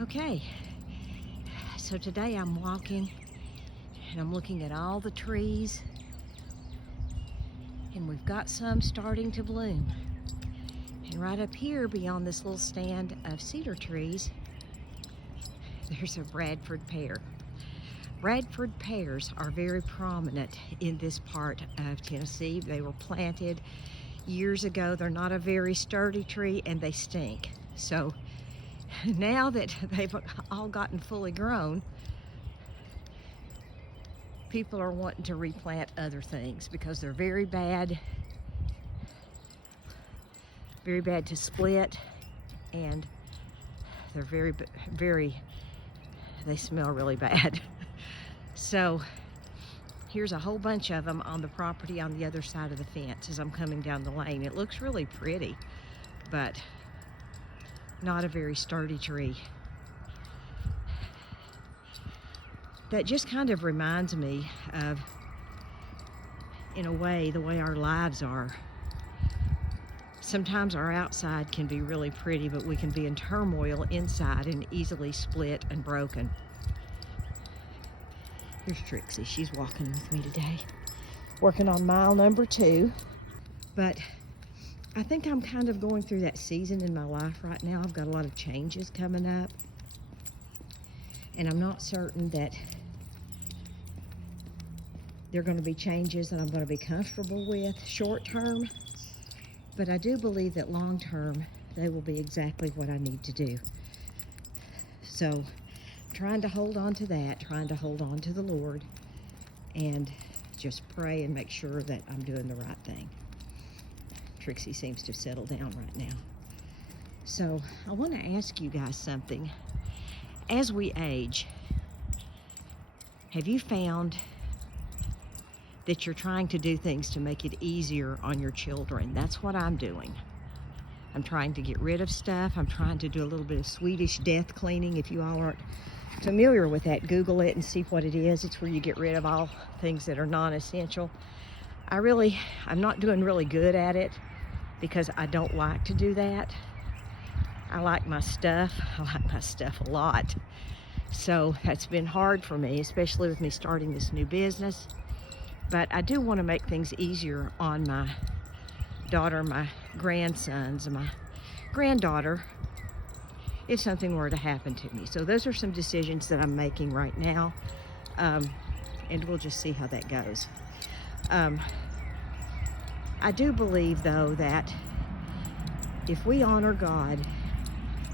Okay, so today I'm walking and I'm looking at all the trees, and we've got some starting to bloom. And right up here beyond this little stand of cedar trees, there's a Bradford pear. Bradford pears are very prominent in this part of Tennessee. They were planted years ago. They're not a very sturdy tree and they stink. So now that they've all gotten fully grown, people are wanting to replant other things because they're very bad to split, and they're they smell really bad. So here's a whole bunch of them on the property on the other side of the fence as I'm coming down the lane. It looks really pretty, but not a very sturdy tree. That just kind of reminds me of, in a way, the way our lives are. Sometimes our outside can be really pretty, but we can be in turmoil inside and easily split and broken. Here's Trixie. She's walking with me today, working on mile number 2. But I think I'm kind of going through that season in my life right now. I've got a lot of changes coming up, and I'm not certain that they're going to be changes that I'm going to be comfortable with short term, but I do believe that long term they will be exactly what I need to do. So trying to hold on to that, trying to hold on to the Lord, and just pray and make sure that I'm doing the right thing. Trixie seems to have settled down right now. So I want to ask you guys something. As we age, have you found that you're trying to do things to make it easier on your children? That's what I'm doing. I'm trying to get rid of stuff. I'm trying to do a little bit of Swedish death cleaning. If you all aren't familiar with that, Google it and see what it is. It's where you get rid of all things that are non-essential. I'm not doing really good at it because I don't like to do that. I like my stuff. I like my stuff a lot. So that's been hard for me, especially with me starting this new business. But I do want to make things easier on my daughter, my grandsons, and my granddaughter if something were to happen to me. So those are some decisions that I'm making right now, and we'll just see how that goes. I do believe, though, that if we honor God,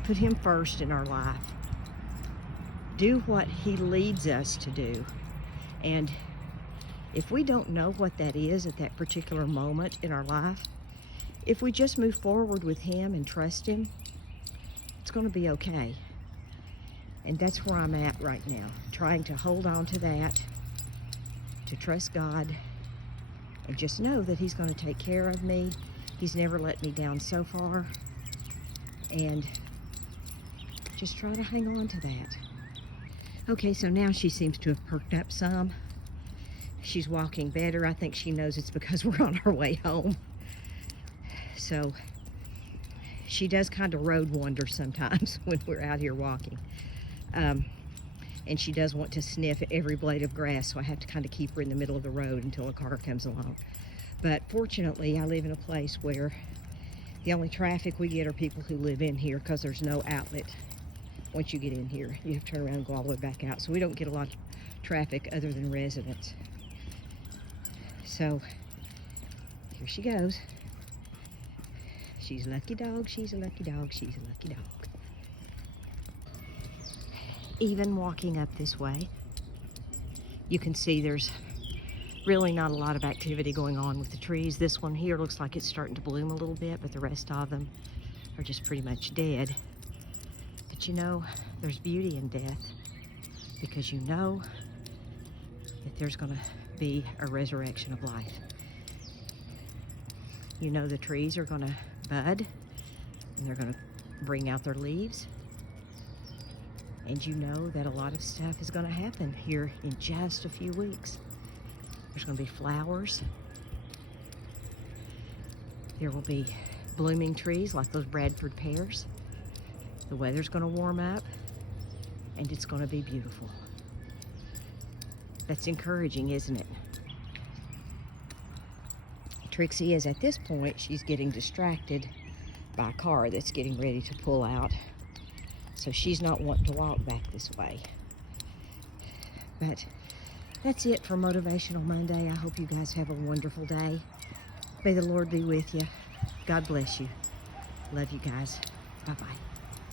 put Him first in our life, do what He leads us to do, and if we don't know what that is at that particular moment in our life, if we just move forward with Him and trust Him, it's going to be okay. And that's where I'm at right now, trying to hold on to that, to trust God, and just know that He's going to take care of me. He's never let me down so far, and just try to hang on to that. Okay, so now she seems to have perked up some. She's walking better. I think she knows it's because we're on our way home. So she does kind of road wander sometimes when we're out here walking. And she does want to sniff at every blade of grass, so I have to kind of keep her in the middle of the road until a car comes along. But fortunately, I live in a place where the only traffic we get are people who live in here, because there's no outlet once you get in here. You have to turn around and go all the way back out. So we don't get a lot of traffic other than residents. So here she goes. She's a lucky dog, she's a lucky dog, she's a lucky dog. Even walking up this way, you can see there's really not a lot of activity going on with the trees. This one here looks like it's starting to bloom a little bit, but the rest of them are just pretty much dead. But you know, there's beauty in death, because you know that there's going to be a resurrection of life. You know the trees are going to bud, and they're going to bring out their leaves. And you know that a lot of stuff is going to happen here in just a few weeks. There's going to be flowers. There will be blooming trees like those Bradford pears. The weather's going to warm up. and it's going to be beautiful. That's encouraging, isn't it? Trixie is, at this point, she's getting distracted by a car that's getting ready to pull out. So she's not wanting to walk back this way. But that's it for Motivational Monday. I hope you guys have a wonderful day. May the Lord be with you. God bless you. Love you guys. Bye-bye.